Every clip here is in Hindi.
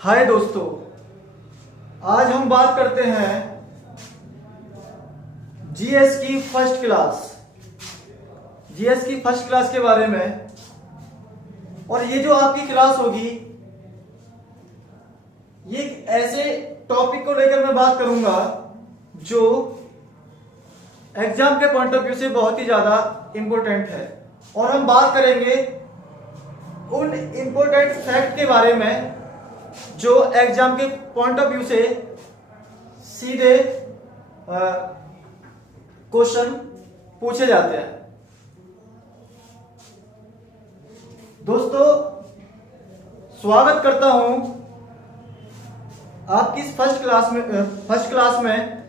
हाय दोस्तों, आज हम बात करते हैं जीएस की फर्स्ट क्लास के बारे में। और ये जो आपकी क्लास होगी, ये एक ऐसे टॉपिक को लेकर मैं बात करूंगा जो एग्जाम के पॉइंट ऑफ व्यू से बहुत ही ज्यादा इंपॉर्टेंट है। और हम बात करेंगे उन इंपॉर्टेंट फैक्ट के बारे में जो एग्जाम के पॉइंट ऑफ व्यू से सीधे क्वेश्चन पूछे जाते हैं। दोस्तों, स्वागत करता हूं आपकी इस फर्स्ट क्लास में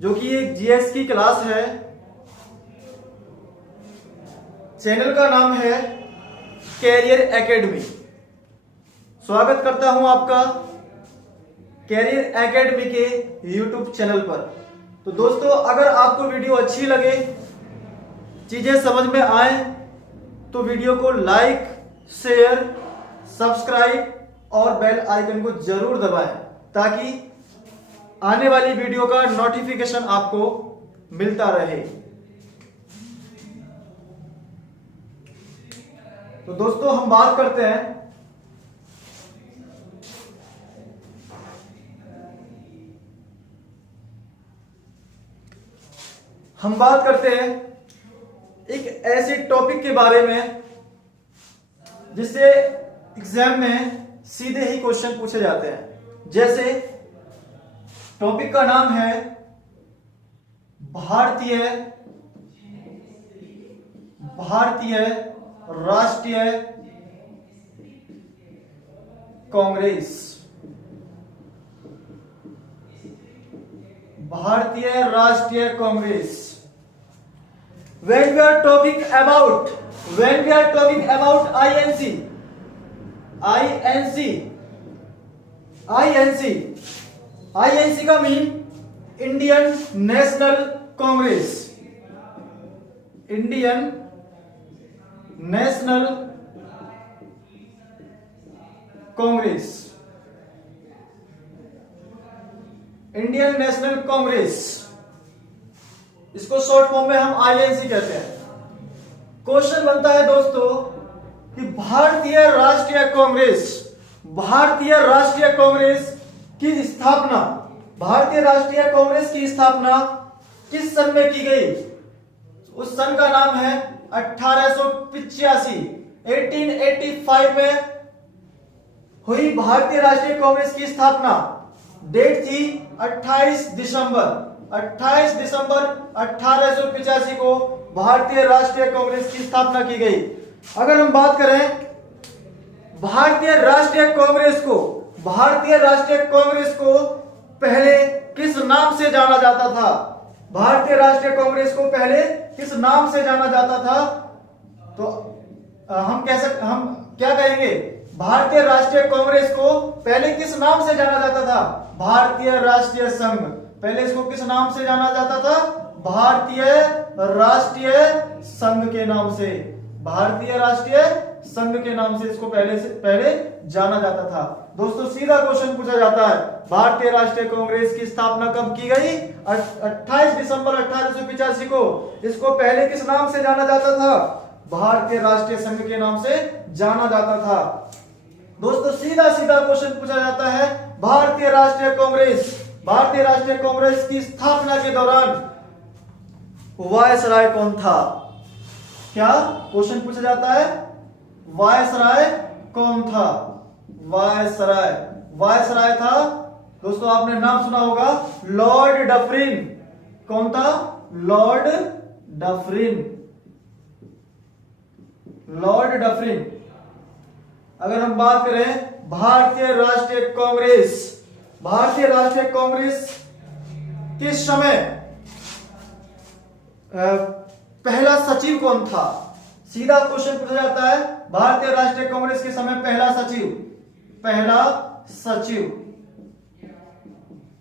जो कि एक जीएस की क्लास है। चैनल का नाम है कैरियर एकेडमी। स्वागत करता हूं आपका कैरियर एकेडमी के यूट्यूब चैनल पर। तो दोस्तों, अगर आपको वीडियो अच्छी लगे, चीजें समझ में आए, तो वीडियो को लाइक, शेयर, सब्सक्राइब और बेल आइकन को जरूर दबाएं ताकि आने वाली वीडियो का नोटिफिकेशन आपको मिलता रहे। तो दोस्तों, हम बात करते हैं एक ऐसे टॉपिक के बारे में जिससे एग्जाम में सीधे ही क्वेश्चन पूछे जाते हैं। जैसे टॉपिक का नाम है भारतीय राष्ट्रीय कांग्रेस। भारतीय राष्ट्रीय Congress. When we are talking about INC का mean Indian national Congress. Indian national Congress, इसको शॉर्ट फॉर्म में हम आईएनसी कहते हैं। क्वेश्चन बनता है दोस्तों कि भारतीय राष्ट्रीय कांग्रेस की स्थापना किस सन में की गई? उस सन का नाम है 1885। 1885 में हुई भारतीय राष्ट्रीय कांग्रेस की स्थापना। डेट थी 28 दिसंबर 1885 को भारतीय राष्ट्रीय कांग्रेस की स्थापना की गई। अगर हम बात करें भारतीय राष्ट्रीय कांग्रेस को पहले किस नाम से जाना जाता था? भारतीय राष्ट्रीय कांग्रेस को पहले किस नाम से जाना जाता था? तो हम क्या कहेंगे? भारतीय राष्ट्रीय कांग्रेस को पहले किस नाम से जाना जाता था? भारतीय राष्ट्रीय संघ। पहले इसको किस नाम से जाना जाता था? भारतीय राष्ट्रीय संघ के नाम से। भारतीय राष्ट्रीय संघ के नाम से इसको पहले जाना जाता था। दोस्तों, सीधा क्वेश्चन पूछा जाता है, भारतीय राष्ट्रीय कांग्रेस की स्थापना कब की गई? 28 दिसंबर 1885 को। इसको पहले किस नाम से जाना जाता था? भारतीय राष्ट्रीय संघ के नाम से जाना जाता था। दोस्तों, सीधा क्वेश्चन पूछा जाता है, भारतीय राष्ट्रीय कांग्रेस की स्थापना के दौरान वायसराय कौन था? क्या क्वेश्चन पूछा जाता है? वायसराय कौन था? वायसराय था दोस्तों, आपने नाम सुना होगा, लॉर्ड डफरिन। कौन था? Lord Dufferin. अगर हम बात करें भारतीय राष्ट्रीय कांग्रेस किस समय पहला सचिव कौन था? सीधा क्वेश्चन पूछा जाता है, भारतीय राष्ट्रीय कांग्रेस के समय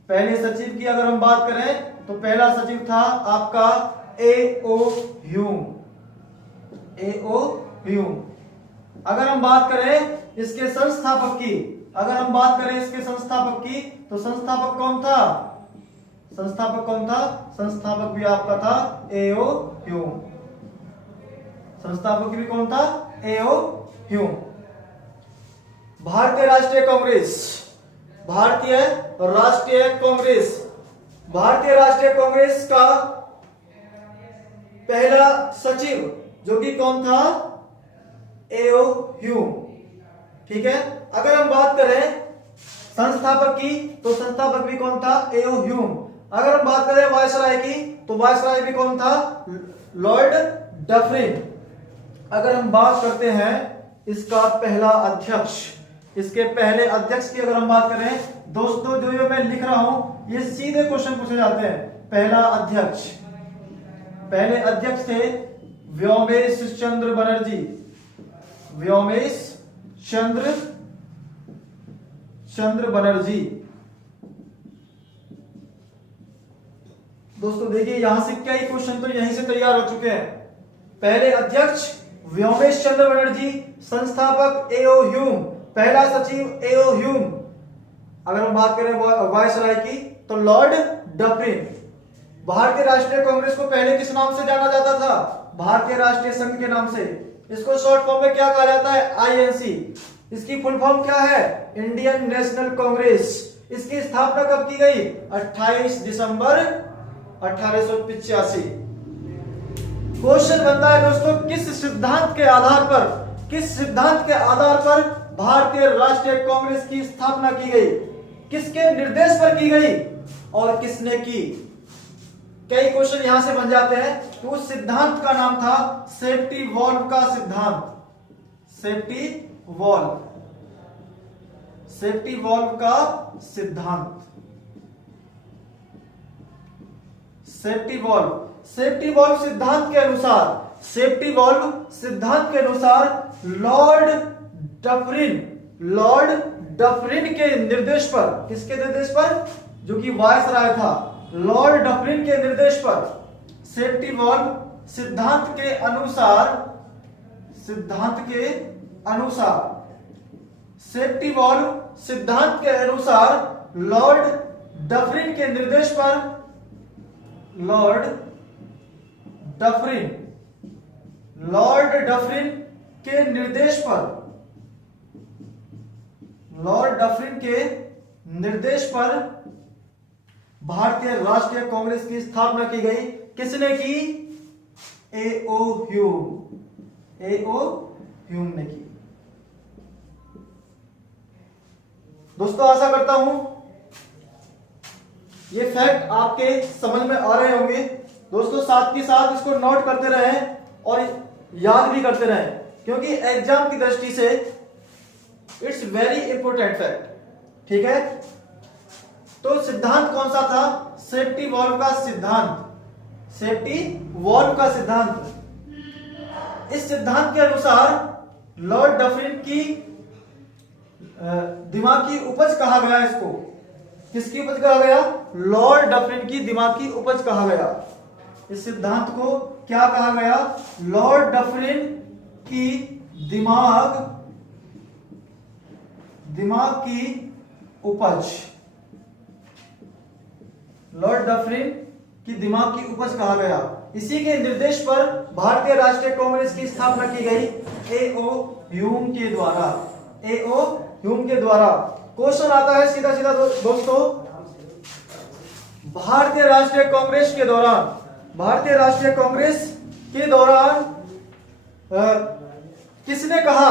पहले सचिव की अगर हम बात करें तो पहला सचिव था आपका A.O. ह्यूम। अगर हम बात करें इसके संस्थापक की, अगर हम बात करें इसके संस्थापक की, तो संस्थापक कौन था? संस्थापक कौन था? संस्थापक भी आपका था एओ ह्यूम। संस्थापक भी कौन था? एओ ह्यूम। भारतीय राष्ट्रीय कांग्रेस, भारतीय राष्ट्रीय कांग्रेस, भारतीय राष्ट्रीय कांग्रेस का पहला सचिव जो कि कौन था? एओ ह्यूम। ठीक है। अगर हम बात करें संस्थापक की, तो संस्थापक भी कौन था? एओ ह्यूम। अगर हम बात करें वायसराय की, तो वायसराय भी कौन था? Lord Dufferin. अगर हम बात करते हैं इसका पहला अध्यक्ष, इसके पहले अध्यक्ष की अगर हम बात करें दोस्तों, जो ये मैं लिख रहा हूं ये सीधे क्वेश्चन पूछे जाते हैं। पहला अध्यक्ष, पहले अध्यक्ष थे व्योमेश चंद्र बनर्जी। व्योमेश चंद्र बनर्जी। दोस्तों देखिए यहां से कई क्वेश्चन तो यहीं से तैयार हो चुके हैं। पहले अध्यक्ष व्योमेश चंद्र बनर्जी, संस्थापक एओ ह्यूम, पहला सचिव एओ ह्यूम। अगर हम बात करें वायसराय की, तो लॉर्ड डफरिन। भारतीय राष्ट्रीय कांग्रेस को पहले किस नाम से जाना जाता था? भारतीय राष्ट्रीय संघ के नाम से। इसको शॉर्ट फॉर्म में क्या कहा जाता है? आईएनसी। इसकी फुल फॉर्म क्या है? Indian national Congress. इसकी स्थापना कब की गई? 28 दिसंबर 1885। क्वेश्चन बनता है दोस्तों, किस सिद्धांत के आधार पर, किस सिद्धांत के आधार पर भारतीय राष्ट्रीय कांग्रेस की स्थापना की गई? किसके निर्देश पर की गई और किसने की? कई क्वेश्चन यहां से बन जाते हैं। तो उस सिद्धांत का नाम था सेफ्टी वॉल्व का सिद्धांत। सेफ्टी वॉल्व, सेफ्टी वॉल्व का सिद्धांत। सेफ्टी वॉल्व, सेफ्टी वॉल्व सिद्धांत के अनुसार, सेफ्टी वॉल्व सिद्धांत के अनुसार लॉर्ड डफरिन, लॉर्ड डफरिन के निर्देश पर, किसके निर्देश पर? जो कि वायसराय था, लॉर्ड डफरिन के निर्देश पर सेफ्टी वॉल्व सिद्धांत के अनुसार, सिद्धांत के अनुसार, सेफ्टी वॉल्व सिद्धांत के अनुसार लॉर्ड डफरिन के निर्देश पर, लॉर्ड डफरिन, लॉर्ड डफरिन के निर्देश पर, लॉर्ड डफरिन के निर्देश पर भारतीय राष्ट्रीय कांग्रेस की स्थापना की गई। किसने की? एओ ह्यूम, एओ ह्यूम ने की। दोस्तों आशा करता हूं ये फैक्ट आपके समझ में आ रहे होंगे। दोस्तों साथ के साथ इसको नोट करते रहें और याद भी करते रहें, क्योंकि एग्जाम की दृष्टि से इट्स वेरी इंपॉर्टेंट फैक्ट। ठीक है। तो सिद्धांत कौन सा था? सेफ्टी वॉल्व का सिद्धांत, सेफ्टी वॉल्व का सिद्धांत। इस सिद्धांत के अनुसार लॉर्ड डफरिन की दिमाग की उपज कहा गया। इसको किसकी उपज कहा गया? लॉर्ड डफरिन की दिमाग की उपज कहा गया। इस सिद्धांत को क्या कहा गया? लॉर्ड डफरिन की दिमाग की उपज, लॉर्ड डफरिन की दिमाग की उपज कहा गया। इसी के निर्देश पर भारतीय राष्ट्रीय कांग्रेस की स्थापना की गई एओ ह्यूम के द्वारा, एओ ह्यूम के द्वारा। क्वेश्चन आता है सीधा सीधा दोस्तों, भारतीय राष्ट्रीय कांग्रेस के दौरान, भारतीय राष्ट्रीय कांग्रेस के दौरान किसने कहा,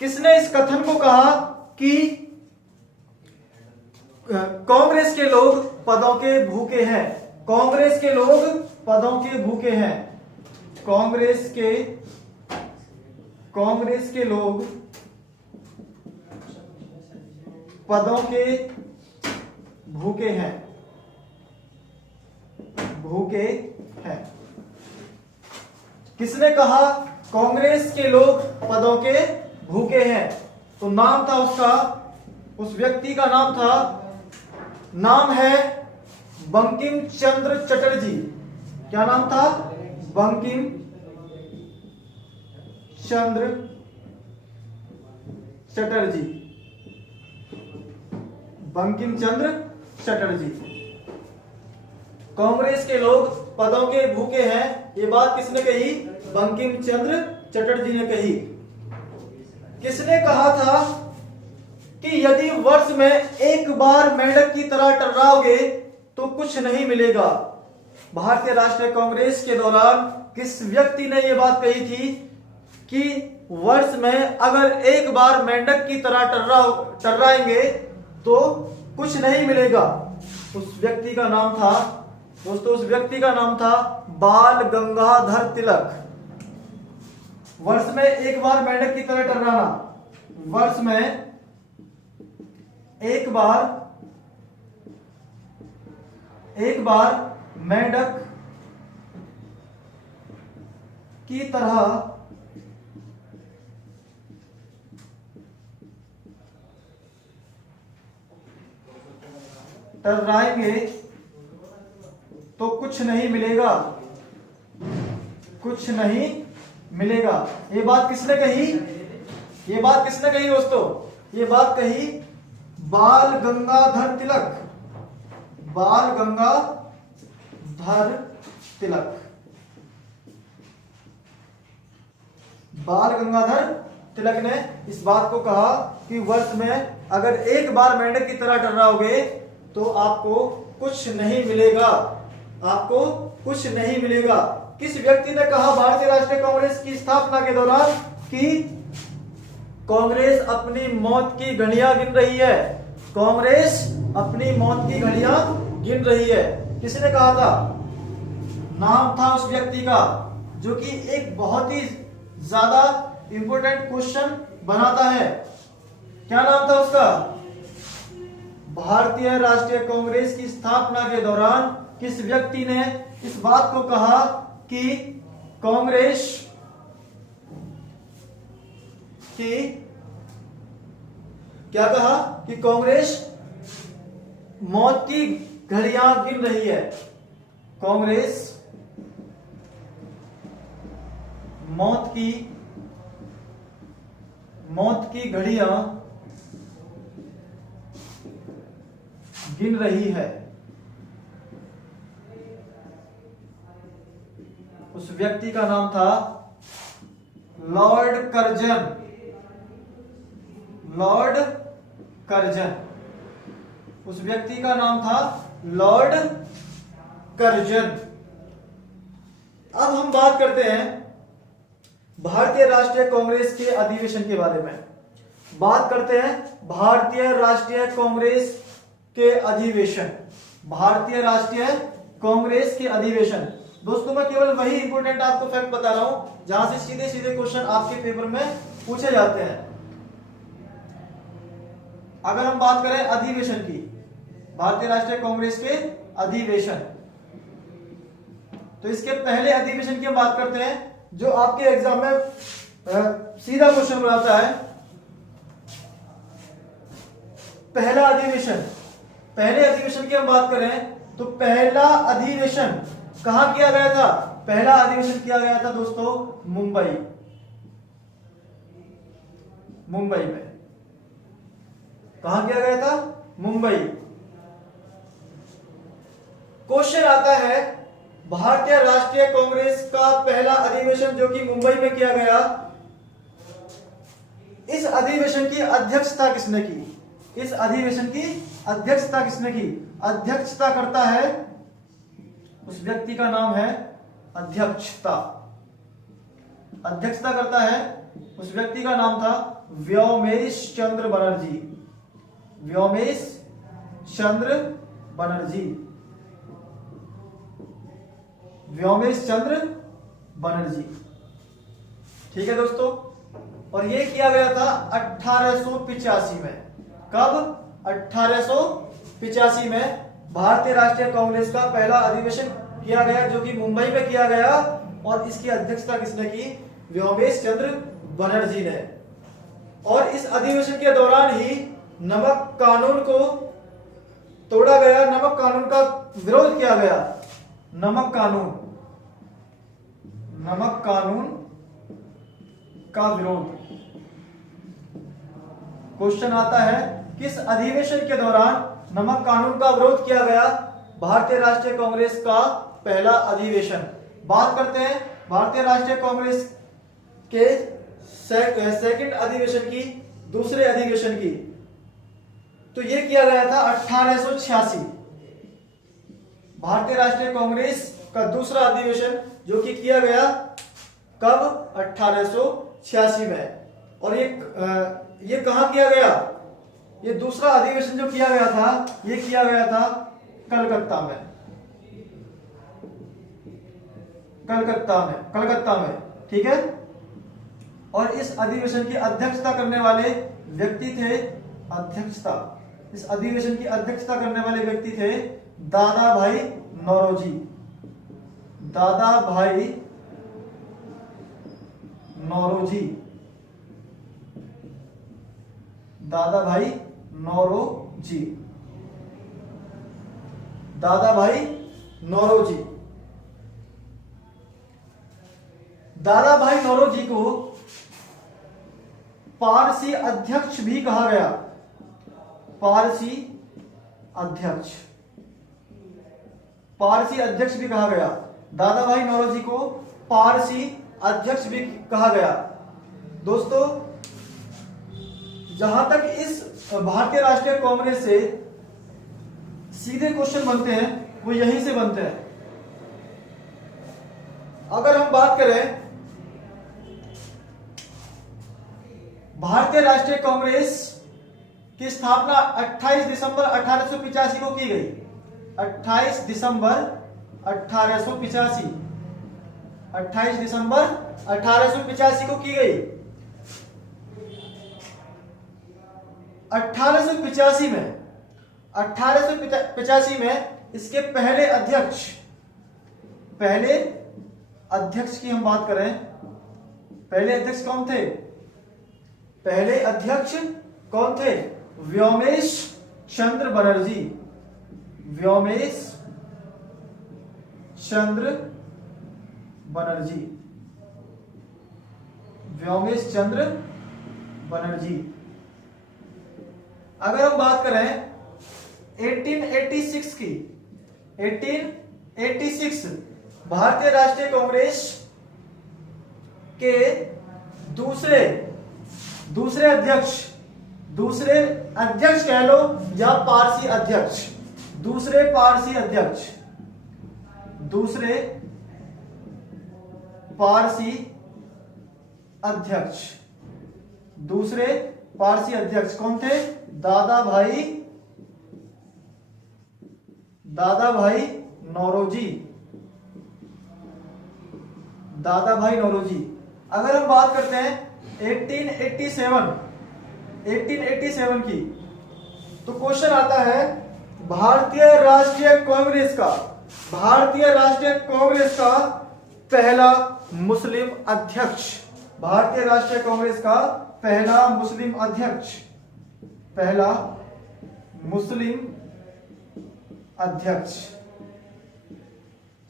किसने इस कथन को कहा कि कांग्रेस के लोग पदों के भूखे हैं? कांग्रेस के लोग पदों के भूखे हैं। कांग्रेस के लोग पदों के भूखे हैं, भूखे हैं। किसने कहा कांग्रेस के लोग पदों के भूखे हैं? तो नाम था उसका, उस व्यक्ति का नाम था, नाम है बंकिम चंद्र चटर्जी। क्या नाम था? बंकिम चंद्र चटर्जी, बंकिम चंद्र चटर्जी। कांग्रेस के लोग पदों के भूखे हैं, ये बात किसने कही? बंकिम चंद्र चटर्जी ने कही। किसने कहा था कि यदि वर्ष में एक बार मेंढक की तरह टर्राओगे तो कुछ नहीं मिलेगा? भारतीय राष्ट्रीय कांग्रेस के दौरान किस व्यक्ति ने यह बात कही थी कि वर्ष में अगर एक बार मेंढक की तरह टर्राएंगे तो कुछ नहीं मिलेगा? उस व्यक्ति का नाम था दोस्तों, उस व्यक्ति का नाम था बाल गंगाधर तिलक। वर्ष में एक बार मेंढक की तरह टर्राना, वर्ष में एक बार मेंढक की तरह टर्राएंगे तो कुछ नहीं मिलेगा, कुछ नहीं मिलेगा। ये बात किसने कही? ये बात किसने कही दोस्तों? ये बात कही बाल गंगाधर तिलक, बाल गंगाधर तिलक। बाल गंगाधर तिलक ने इस बात को कहा कि वर्ष में अगर एक बार मेंढक की तरह टर्राओगे तो आपको कुछ नहीं मिलेगा, आपको कुछ नहीं मिलेगा। किस व्यक्ति ने कहा भारतीय राष्ट्रीय कांग्रेस की स्थापना के दौरान कि कांग्रेस अपनी मौत की घड़ियां गिन रही है? कांग्रेस अपनी मौत की घड़ियां गिन रही है। किसने कहा था? नाम था उस व्यक्ति का जो कि एक बहुत ही ज्यादा इंपॉर्टेंट क्वेश्चन बनाता है। क्या नाम था उसका? भारतीय राष्ट्रीय कांग्रेस की स्थापना के दौरान किस व्यक्ति ने इस बात को कहा कि कांग्रेस की क्या कहा कि कांग्रेस मौत की घड़ियां गिन रही है? कांग्रेस मौत की घड़ियां गिन रही है। उस व्यक्ति का नाम था लॉर्ड कर्जन, लॉर्ड कर्जन। उस व्यक्ति का नाम था लॉर्ड कर्जन। अब हम बात करते हैं भारतीय राष्ट्रीय कांग्रेस के अधिवेशन के बारे में। बात करते हैं भारतीय राष्ट्रीय कांग्रेस के अधिवेशन, भारतीय राष्ट्रीय कांग्रेस के अधिवेशन। दोस्तों मैं केवल वही इंपॉर्टेंट आपको फैक्ट बता रहा हूं जहां से सीधे सीधे क्वेश्चन आपके पेपर में पूछे जाते हैं। अगर हम बात करें अधिवेशन की, भारतीय राष्ट्रीय कांग्रेस के अधिवेशन, तो इसके पहले अधिवेशन की हम बात करते हैं जो आपके एग्जाम में सीधा क्वेश्चन बनाता है। पहला अधिवेशन, पहले अधिवेशन की हम बात करें तो पहला अधिवेशन कहां किया गया था? पहला अधिवेशन किया गया था दोस्तों मुंबई, मुंबई में। कहां किया गया था? मुंबई। क्वेश्चन आता है भारतीय राष्ट्रीय कांग्रेस का पहला अधिवेशन जो कि मुंबई में किया गया, इस अधिवेशन की अध्यक्षता किसने की? इस अधिवेशन की अध्यक्षता किसने की? अध्यक्षता करता है, उस व्यक्ति का नाम है अध्यक्षता, अध्यक्षता करता है उस व्यक्ति का नाम था व्योमेश चंद्र बनर्जी, व्योमेश चंद्र बनर्जी, व्योमेश चंद्र बनर्जी। ठीक है दोस्तों, और यह किया गया था 1885 में। कब? 1885 में भारतीय राष्ट्रीय कांग्रेस का पहला अधिवेशन किया गया जो कि मुंबई में किया गया, और इसकी अध्यक्षता किसने की? व्योमेश चंद्र बनर्जी ने। और इस अधिवेशन के दौरान ही नमक कानून को तोड़ा गया, नमक कानून का विरोध किया गया। नमक कानून, नमक कानून का विरोध क्वेश्चन आता है, किस अधिवेशन के दौरान नमक कानून का विरोध किया गया? भारतीय राष्ट्रीय कांग्रेस का पहला अधिवेशन। बात करते हैं भारतीय राष्ट्रीय कांग्रेस के सेकंड अधिवेशन की, दूसरे अधिवेशन की। तो यह किया गया था 1886। भारतीय राष्ट्रीय कांग्रेस का दूसरा अधिवेशन जो कि किया गया कब? 1886 में। और ये कहां किया गया? ये दूसरा अधिवेशन जो किया गया था, ये किया गया था कलकत्ता में। कलकत्ता में, ठीक है। और इस अधिवेशन की अध्यक्षता करने वाले व्यक्ति थे, इस अधिवेशन की अध्यक्षता करने वाले व्यक्ति थे दादा भाई नौरोजी। दादा भाई नौरोजी, दादा भाई नौरोजी, दादा भाई नौरोजी। दादा भाई नौरोजी को पारसी अध्यक्ष भी कहा गया। पारसी अध्यक्ष भी कहा गया। दादा भाई नौरोजी को पारसी अध्यक्ष भी कहा गया। दोस्तों, जहां तक इस भारतीय राष्ट्रीय कांग्रेस से सीधे क्वेश्चन बनते हैं वो यहीं से बनते हैं। अगर हम बात करें भारतीय राष्ट्रीय कांग्रेस की स्थापना 28 दिसंबर 1885 को की गई। 28 दिसंबर 1885, 28 दिसंबर 1885 को की गई। 1885 में इसके पहले अध्यक्ष की हम बात करें, पहले अध्यक्ष कौन थे? पहले अध्यक्ष कौन थे? व्योमेश चंद्र बनर्जी। व्योमेश चंद्र बनर्जी, व्योमेश चंद्र बनर्जी। अगर हम बात करें 1886 की, 1886 भारतीय राष्ट्रीय कांग्रेस के दूसरे अध्यक्ष कह लो या पारसी अध्यक्ष, दूसरे पारसी अध्यक्ष कौन थे? दादा भाई नौरोजी। दादा भाई नौरोजी। अगर हम बात करते हैं 1887 की, तो क्वेश्चन आता है भारतीय राष्ट्रीय कांग्रेस का पहला मुस्लिम अध्यक्ष। भारतीय राष्ट्रीय कांग्रेस का पहला मुस्लिम अध्यक्ष।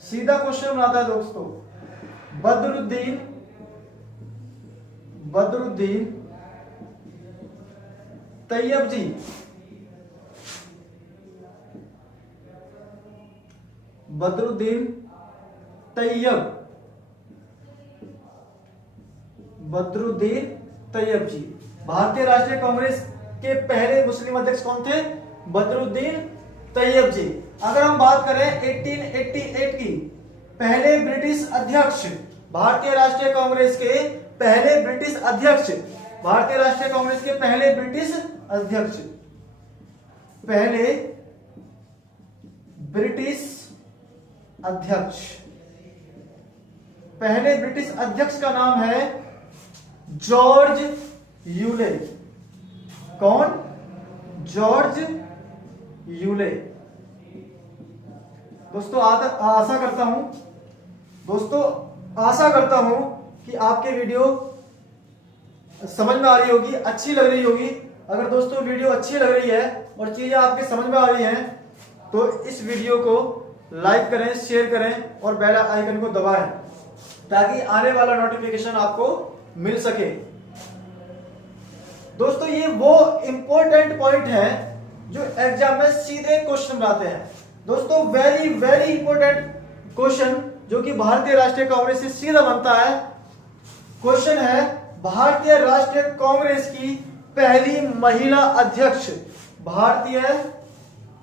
सीधा क्वेश्चन आता है दोस्तों, बदरुद्दीन तैयब जी। बदरुद्दीन तैयब जी भारतीय राष्ट्रीय कांग्रेस के पहले मुस्लिम अध्यक्ष कौन थे? बदरुद्दीन तैयब जी। अगर हम बात करें 1888 की, पहले ब्रिटिश अध्यक्ष, भारतीय राष्ट्रीय कांग्रेस के पहले ब्रिटिश अध्यक्ष, भारतीय राष्ट्रीय कांग्रेस के पहले ब्रिटिश अध्यक्ष का नाम है जॉर्ज यूले। कौन? George Yule. दोस्तों आशा करता हूं कि आपके वीडियो समझ में आ रही होगी, अच्छी लग रही होगी। अगर दोस्तों वीडियो अच्छी लग रही है और चीजें आपके समझ में आ रही हैं तो इस वीडियो को लाइक करें, शेयर करें और बेल आइकन को दबाएं ताकि आने वाला नोटिफिकेशन आपको मिल सके। दोस्तों ये वो इंपॉर्टेंट पॉइंट है जो एग्जाम में सीधे क्वेश्चन आते हैं। दोस्तों वेरी वेरी इंपॉर्टेंट क्वेश्चन जो कि भारतीय राष्ट्रीय कांग्रेस से सीधा बनता है। क्वेश्चन है भारतीय राष्ट्रीय कांग्रेस की पहली महिला अध्यक्ष। भारतीय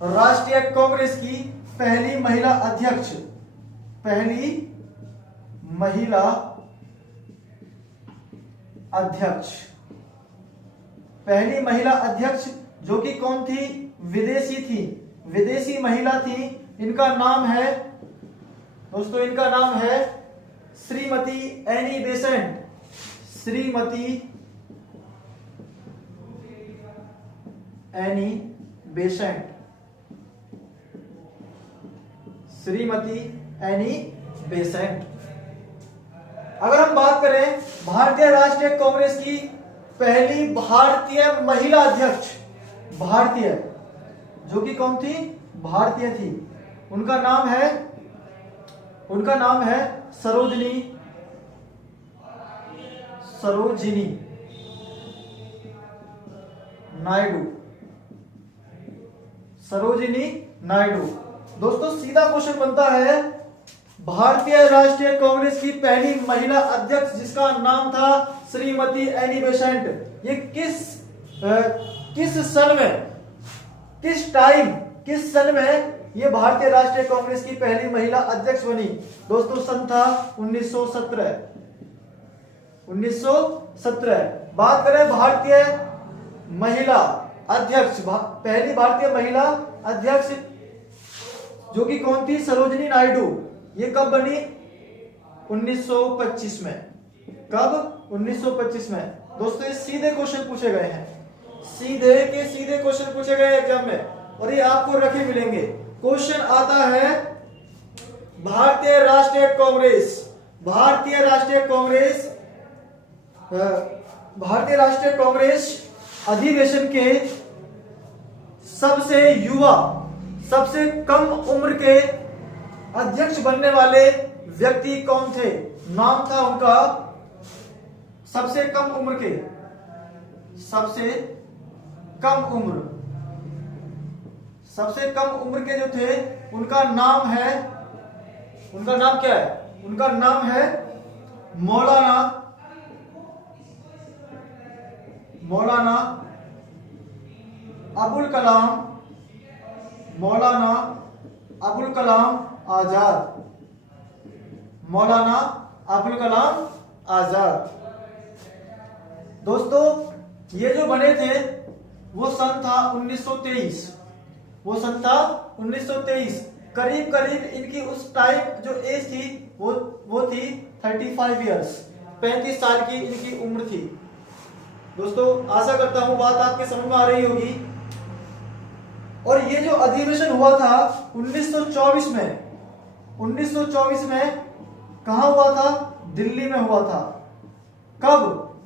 राष्ट्रीय कांग्रेस की पहली महिला अध्यक्ष, पहली महिला अध्यक्ष, पहली महिला अध्यक्ष जो कि कौन थी? विदेशी थी, विदेशी महिला थी। इनका नाम है दोस्तों, इनका नाम है Shrimati Annie Besant. Shrimati Annie Besant, Shrimati Annie Besant. अगर हम बात करें भारतीय राष्ट्रीय कांग्रेस की पहली भारतीय महिला अध्यक्ष, भारतीय जो कि कौन थी? भारतीय थी। उनका नाम है सरोजिनी नायडू। सरोजिनी नायडू। दोस्तों सीधा क्वेश्चन बनता है भारतीय राष्ट्रीय कांग्रेस की पहली महिला अध्यक्ष जिसका नाम था श्रीमती एनी बेसेंट, ये किस सन में, किस सन में ये भारतीय राष्ट्रीय कांग्रेस की पहली महिला अध्यक्ष बनी? दोस्तों सन था 1917। 1917। बात करें भारतीय महिला अध्यक्ष, पहली भारतीय महिला अध्यक्ष जो कि कौन थी? सरोजिनी नायडू। ये कब बनी? 1925 में। कब? 1925 में। दोस्तों ये सीधे क्वेश्चन पूछे गए हैं, सीधे क्वेश्चन पूछे गए एग्जाम में और ये आपको रखे मिलेंगे। क्वेश्चन आता है भारतीय राष्ट्रीय कांग्रेस अधिवेशन के सबसे युवा, सबसे कम उम्र के अध्यक्ष बनने वाले व्यक्ति कौन थे? नाम था उनका, सबसे कम उम्र के, सबसे कम उम्र के जो थे उनका नाम है, उनका नाम क्या है? उनका नाम है मौलाना अबुल कलाम आजाद। मौलाना अबुल कलाम आजाद। दोस्तों ये जो बने थे वो सन था 1923। वो सन था 1923। करीब इनकी उस टाइम जो एज थी वो थी 35 इयर्स, 35 साल की इनकी उम्र थी। दोस्तों आशा करता हूं बात आपके समझ में आ रही होगी। और ये जो अधिवेशन हुआ था 1924 में, 1924 में कहां हुआ था? दिल्ली में हुआ था। कब?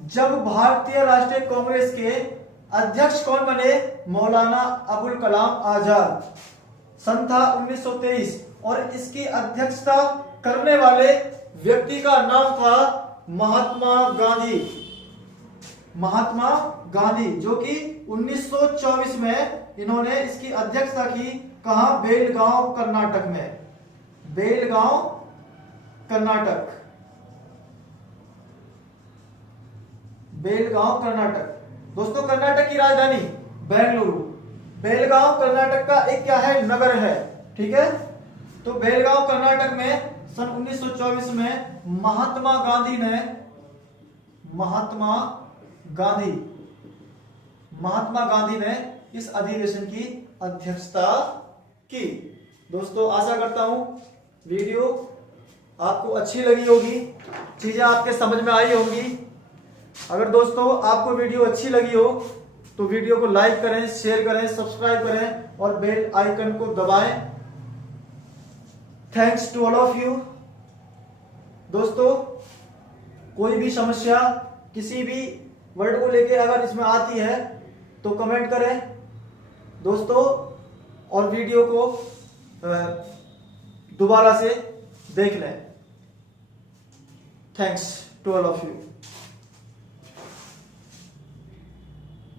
जब भारतीय राष्ट्रीय कांग्रेस के अध्यक्ष कौन बने? मौलाना अबुल कलाम आजाद। सन था 1923 और इसकी अध्यक्षता करने वाले व्यक्ति का नाम था महात्मा गांधी, जो कि 1924 में इन्होंने इसकी अध्यक्षता की। कहां? बेलगांव, कर्नाटक में। बेलगांव, कर्नाटक। बेलगांव, कर्नाटक। दोस्तों कर्नाटक की राजधानी बेंगलुरु। बेलगांव कर्नाटक का एक क्या है? नगर है। ठीक है, तो बेलगांव कर्नाटक में सन 1924 में महात्मा गांधी ने इस अधिवेशन की अध्यक्षता की। दोस्तों आशा करता हूं वीडियो आपको अच्छी लगी होगी, चीजें आपके समझ में आई होंगी। अगर दोस्तों आपको वीडियो अच्छी लगी हो तो वीडियो को लाइक करें, शेयर करें, सब्सक्राइब करें और बेल आइकन को दबाएं। Thanks to all of you. दोस्तों कोई भी समस्या किसी भी वर्ड को लेके अगर इसमें आती है तो कमेंट करें दोस्तों, और वीडियो को दोबारा से देख लें। Thanks to all of you.